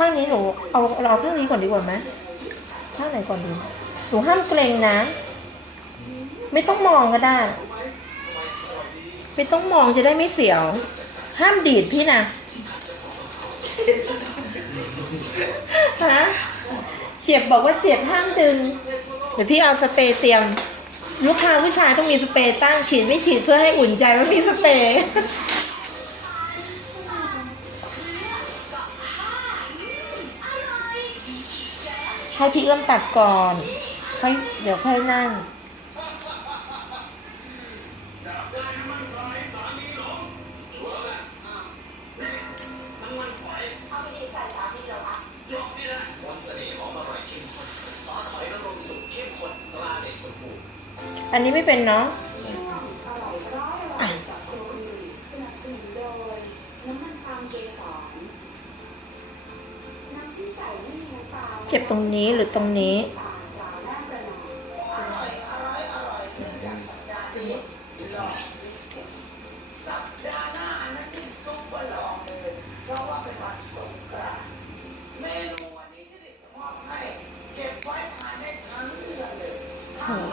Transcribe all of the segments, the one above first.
ข้างนี้หนูเอาเราเอาข้างนี้ก่อนดีกว่าไหมข้างไหนก่อนดีหนูห้ามเกรงนะ ไม่ต้องมองก็ได้ ไม่ต้องมองจะได้ไม่เสียว ห้ามดีดพี่นะฮะเจ็บบอกว่าเจ็บห้ามดึงเดี๋ยวพี่เอาสเปรย์เตรียม ลูกค้าผู้ชายต้องมีสเปรย์ตั้งฉีดไม่ฉีดเพื่อให้อุ่นใจว่ามีสเปรย์ ให้พี่เอื้อมตัดก่อนค่อยเดี๋ยวค่อยนั่ง อันนี้ไม่เป็นเนาะอะ เจ็บตรงนี้หรือตรงนี้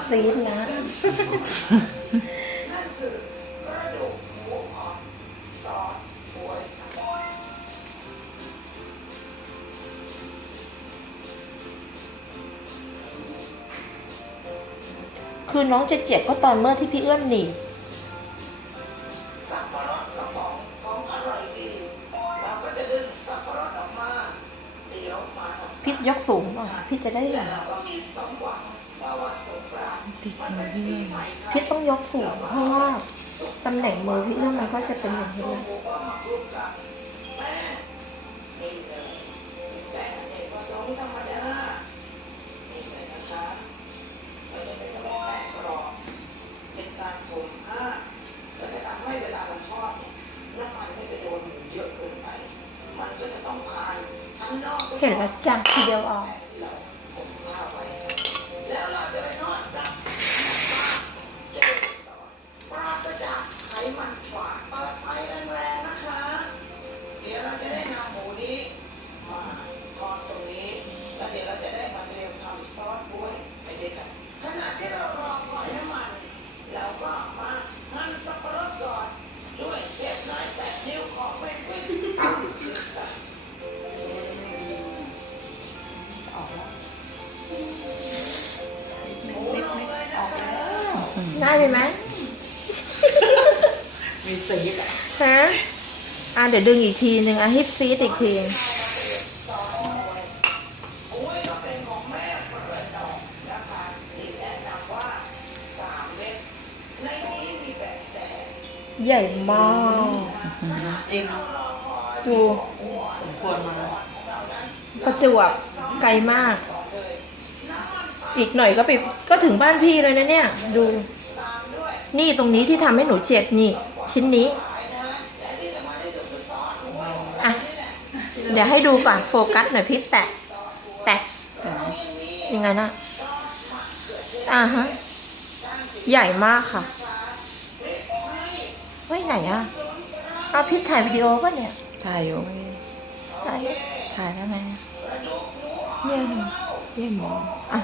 ซีดนะ คือน้องจะเจ็บก็ตอนเมื่อที่พี่เอื้อมหนีบสับปะรดกระป๋องของอร่อยดีเราก็จะดึงสับปะรดออกมาเดี๋ยวมาทำพี่ยกสูงหน่อยพี่จะได้เห็นเราก็มีสมหวังเพราะว่าสงกรานต์ติดมันมืเป็อนพี่ปีเอื้อมใหม่ไทพี่ยต้องยกสูงเพราะว่าตำแหน่งมือพี่เอื้อมมันก็จะเป็นอย่างนี้ ชั้นนอกเง่ายไปไหมมีสีแหละฮะอะเดี๋ยวดึงอีกทีหนึ่งอะให้ฟีดอีกทีโอ้ยก็เป็นของแม่เปิดดอกนะคะนี่แนะนำว่าสามเม็ดในนี้มีแบ่งแสนใหญ่มากจริงดูสมควรมาประจวบไกลมาก อีกหน่อยก็ไปก็ถึงบ้านพี่เลยนะเนี่ย ดู นี่ตรงนี้ที่ทำให้หนูเจ็บนี่ ชิ้นนี้ อะ เดี๋ยวให้ดูก่อนโฟกัสหน่อยพี่แตะแตะจ้ะยังไงนะอ่าฮะ ใหญ่มากค่ะ เฮ้ยไหนอะเอาพี่ถ่ายวิดีโอป่ะเนี่ย ถ่ายอยู่ถ่ายถ่ายแล้วไงเนี่ยหนูเยี่ยมหมออะ